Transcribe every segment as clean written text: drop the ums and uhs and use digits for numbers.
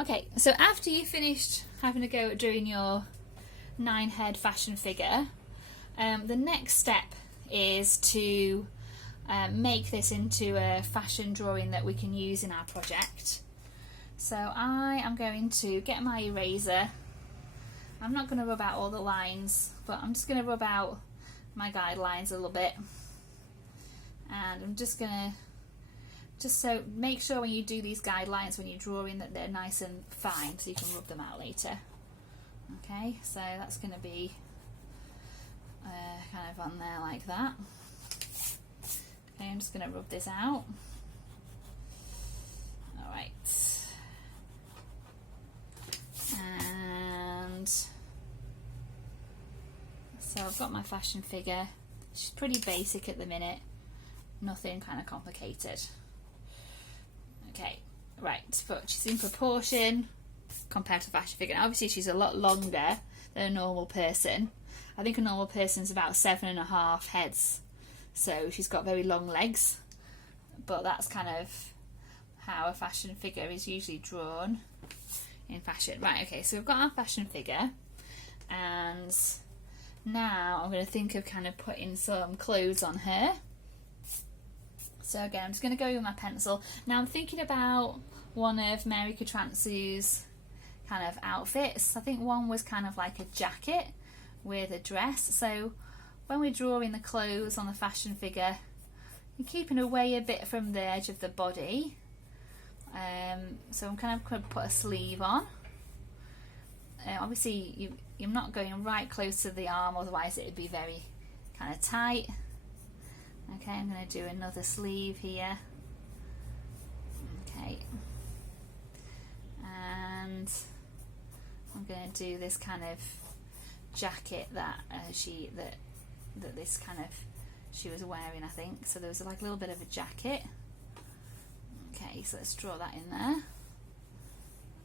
Okay, so after you finished having a go at doing your 9-head fashion figure, the next step is to make this into a fashion drawing that we can use in our project. So I am going to get my eraser. I'm not going to rub out all the lines, but I'm just going to rub out my guidelines a little bit. And I'm just going to so make sure when you do these guidelines, when you're drawing, that they're nice and fine so you can rub them out later. Okay, so that's going to be kind of on there like that. Okay, I'm just going to rub this out. Alright. And so I've got my fashion figure. She's pretty basic at the minute. Nothing kind of complicated. Okay, right, but she's in proportion compared to a fashion figure. Now, obviously she's a lot longer than a normal person. I think a normal person's about 7.5 heads, so she's got very long legs, but that's kind of how a fashion figure is usually drawn in fashion. Right, okay, so we've got our fashion figure, and now I'm going to think of kind of putting some clothes on her. So again, I'm just going to go with my pencil. Now I'm thinking about one of Mary Catrantsu's kind of outfits. I think one was kind of like a jacket with a dress. So when we're drawing the clothes on the fashion figure, you're keeping away a bit from the edge of the body. So I'm kind of going to put a sleeve on. Obviously you're not going right close to the arm, otherwise it would be very kind of tight. Okay, I'm going to do another sleeve here. Okay, and I'm going to do this kind of jacket that she was wearing, I think. So there was like a little bit of a jacket. Okay, so let's draw that in there.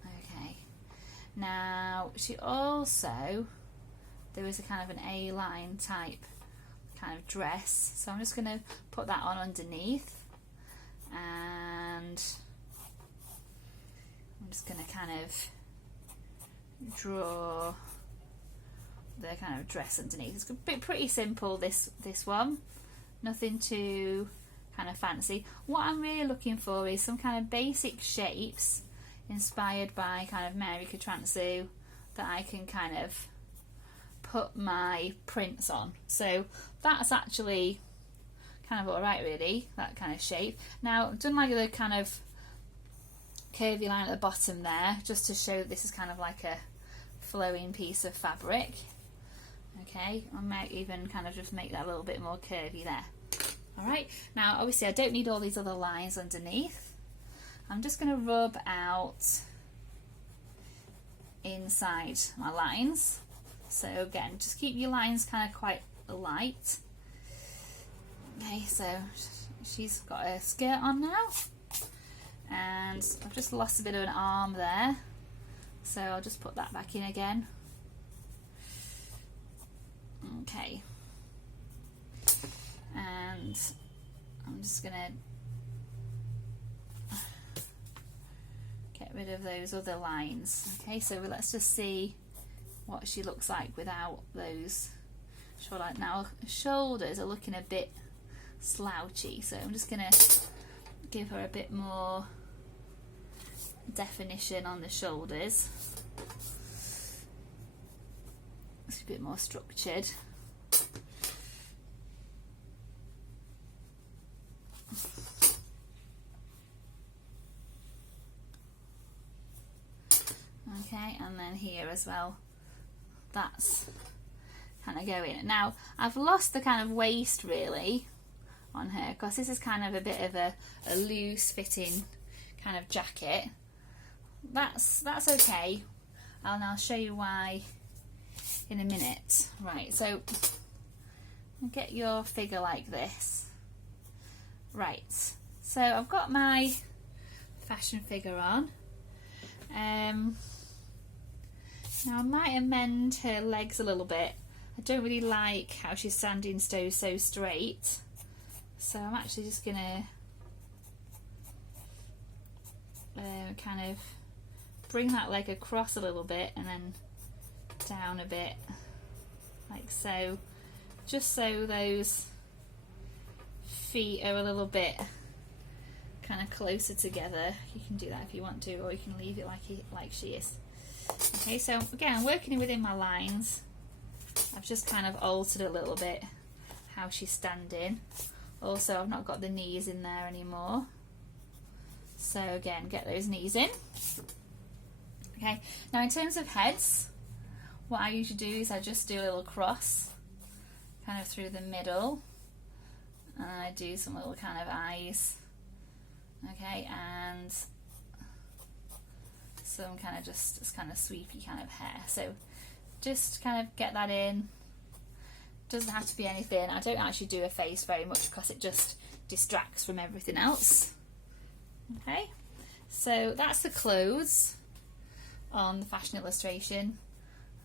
Okay, now she also, there was a kind of an A-line type kind of dress, so I'm just going to put that on underneath, and I'm just going to kind of draw the kind of dress underneath. It's pretty simple, this one, nothing too kind of fancy. What I'm really looking for is some kind of basic shapes inspired by kind of Mary Catrantsu that I can kind of put my prints on. So that's actually kind of alright, really, that kind of shape. Now I've done like the kind of curvy line at the bottom there, just to show that this is kind of like a flowing piece of fabric. Okay, I might even kind of just make that a little bit more curvy there. Alright, now obviously I don't need all these other lines underneath. I'm just going to rub out inside my lines. So again, just keep your lines kind of quite light. Okay, so she's got a skirt on now, and I've just lost a bit of an arm there, so I'll just put that back in again. Okay, and I'm just gonna get rid of those other lines. Okay, so let's just see what she looks like without those shoulders. Now her shoulders are looking a bit slouchy, so I'm just gonna give her a bit more definition on the shoulders. It's a bit more structured. Okay, and then here as well, that's kind of going. Now I've lost the kind of waist really on her, because this is kind of a bit of a loose fitting kind of jacket. That's okay, and I'll show you why in a minute. Right, so get your figure like this. Right, so I've got my fashion figure on. Now I might amend her legs a little bit. I don't really like how she's standing so straight, so I'm actually just gonna kind of bring that leg across a little bit and then down a bit, like so, just so those feet are a little bit kind of closer together. You can do that if you want to, or you can leave it like she is. Okay, so again, I'm working within my lines. I've just kind of altered a little bit how she's standing. Also, I've not got the knees in there anymore. So again, get those knees in. Okay, now in terms of heads, what I usually do is I just do a little cross kind of through the middle, and I do some little kind of eyes. Okay, and some kind of just kind of sweepy kind of hair. So just kind of get that in. Doesn't have to be anything. I don't actually do a face very much because it just distracts from everything else. Okay, so that's the clothes on the fashion illustration.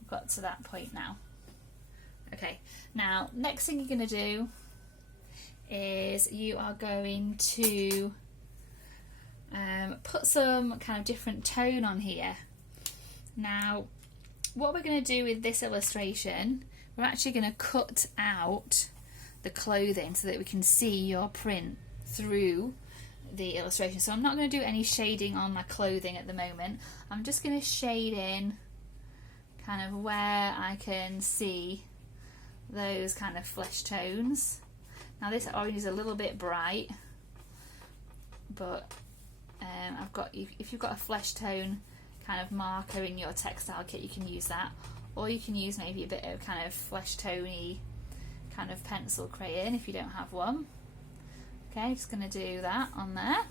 I've got to that point now. Okay, now next thing you're going to do is you are going to put some kind of different tone on here. Now, what we're going to do with this illustration, we're actually going to cut out the clothing so that we can see your print through the illustration. So I'm not going to do any shading on my clothing at the moment. I'm just going to shade in kind of where I can see those kind of flesh tones. Now this orange is a little bit bright, but I've got, if you've got a flesh tone kind of marker in your textile kit, you can use that, or you can use maybe a bit of kind of flesh toney kind of pencil crayon if you don't have one. Okay, just going to do that on there.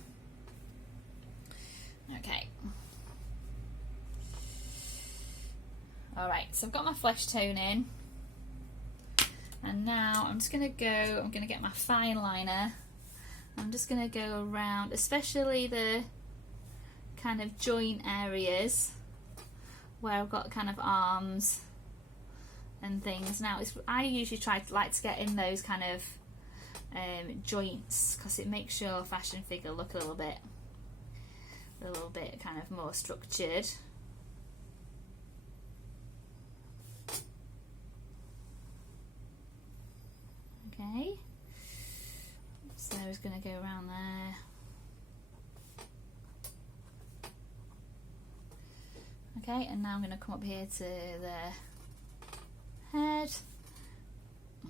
Okay. Alright, so I've got my flesh tone in, and now I'm just going to go, I'm going to get my fine liner. I'm just going to go around, especially the kind of joint areas where I've got kind of arms and things. Now, I usually like to get in those kind of joints because it makes your fashion figure look a little bit kind of more structured. Okay, so I was going to go around there. Okay, and now I'm going to come up here to the head.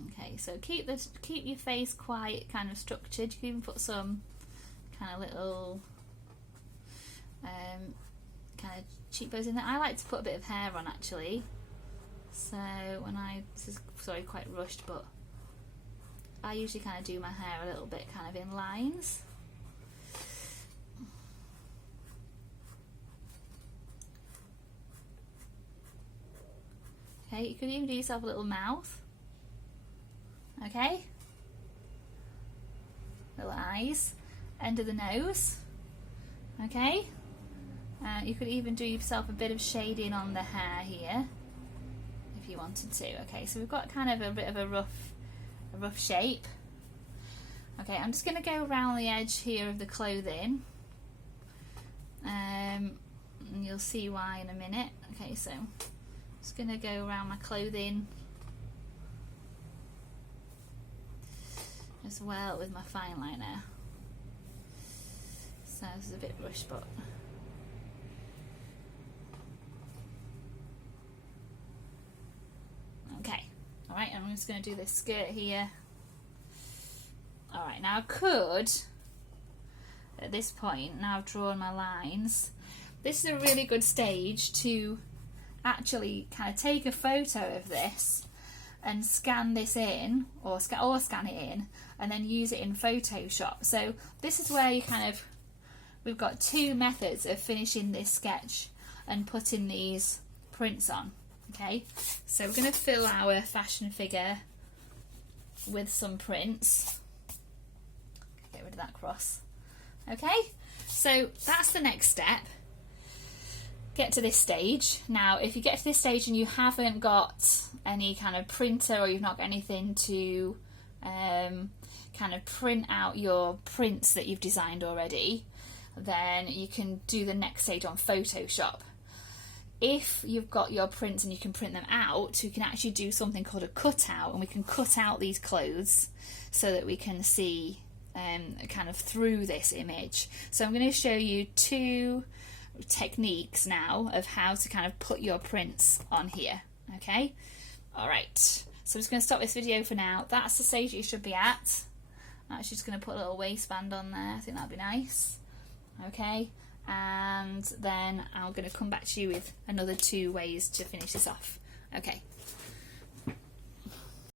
Okay, so keep your face quite kind of structured. You can even put some kind of little kind of cheekbones in there. I like to put a bit of hair on actually. So when this is sorry quite rushed, but I usually kind of do my hair a little bit kind of in lines. Okay, you could even do yourself a little mouth. Okay, little eyes, end of the nose. Okay, you could even do yourself a bit of shading on the hair here if you wanted to. Okay, so we've got kind of a bit of a rough shape. Okay, I'm just going to go around the edge here of the clothing, and you'll see why in a minute. Okay, so I'm just going to go around my clothing as well with my fine liner. So this is a bit rushed, but okay. Alright, I'm just going to do this skirt here. Alright, now I could, at this point, now I've drawn my lines, this is a really good stage to actually kind of take a photo of this and scan this in, or scan it in, and then use it in Photoshop. So this is where you kind of, we've got two methods of finishing this sketch and putting these prints on. Okay, so we're going to fill our fashion figure with some prints. Get rid of that cross. Okay, so that's the next step. Get to this stage. Now, if you get to this stage and you haven't got any kind of printer, or you've not got anything to kind of print out your prints that you've designed already, then you can do the next stage on Photoshop. if you've got your prints and you can print them out, we can actually do something called a cutout, and we can cut out these clothes so that we can see kind of through this image. So I'm going to show you 2 techniques now of how to kind of put your prints on here. Okay, alright, so I'm just going to stop this video for now. That's the stage you should be at. I'm actually just going to put a little waistband on there, I think that'd be nice. Okay, and then I'm going to come back to you with another 2 ways to finish this off. Okay,